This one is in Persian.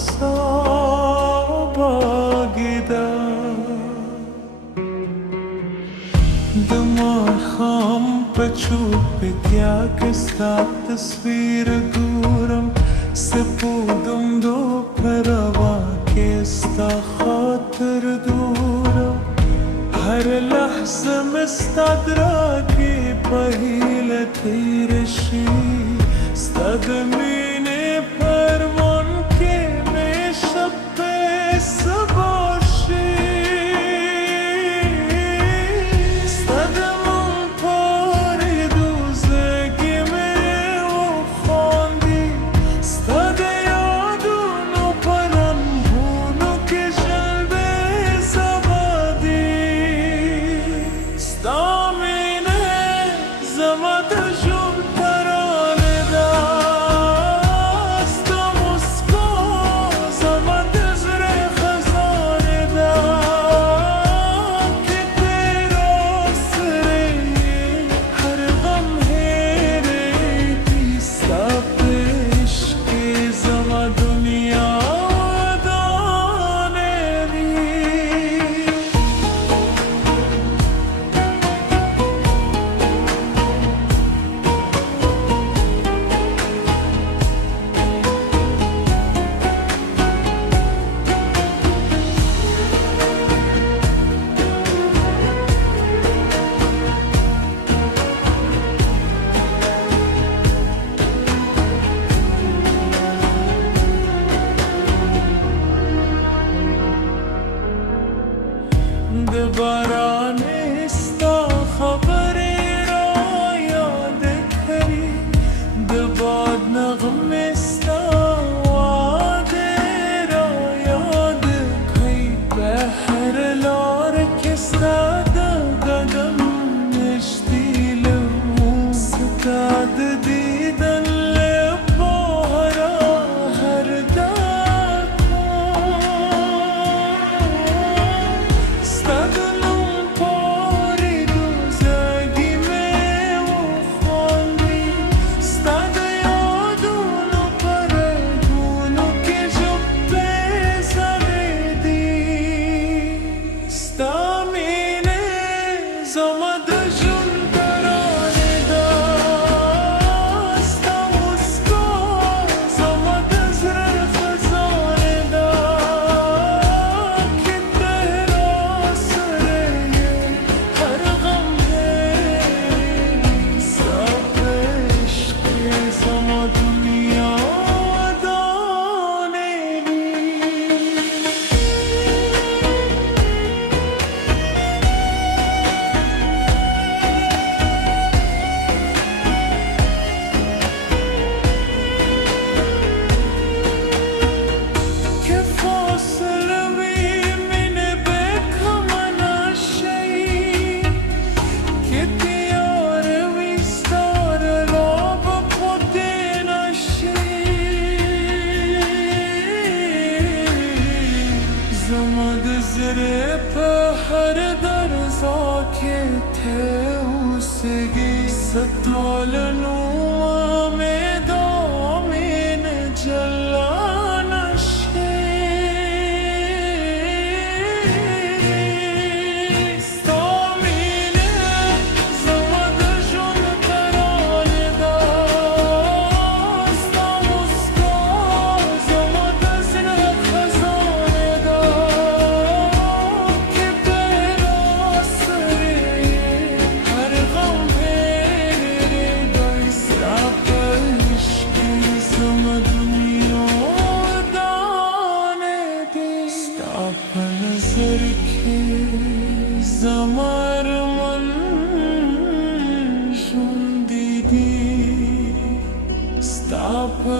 साबागिदा दिमाग खाम पछूप क्या किस्ता तस्वीर दूरम सपूदम दो परवा किस्ता खातर दूरम हर लहज़ा مستدركي पहिले تیرشی استدمینی پروان که میشه پیس باشی استدمون پاری دوزگی میو خواندی استد یادونو پرنبونو که جلبه زبادی استامینه زمد جون ترانه دست مسکو زمد زره خزانه دا که تیرا سره هر غم هیره دیستا پیش که زما دنیا دانه ری دوباره نیست خبری را یاد کردی دوباره نغمست وعده را یاد کردی به هر لار کستاد قدم نشتیلو ستاد دیدن لبارا هر استدلون پاری دوزگی میو خواندی استد یادونو پرگونو که جبه زردی استامینه زمد جون ترانه دست مسکو زمد زر خزانه دا که تیرا سره هر غم هیری سابش که زما دنیا دانه بی که فاصله میمینه بکمن شی که دیاره ویستاره را با پودین شی زمد زره په هر درزا که تهوسگی ستالنو آمدامین جلان شی استامینه زمد جون ترانه دست مسکو زمد زره خزانه دا که تیرا سره هر غم هیری دایستا پیش که زما دنیا دانه دی ستا په نظر کې زما ارمان ژوندی دی ستا په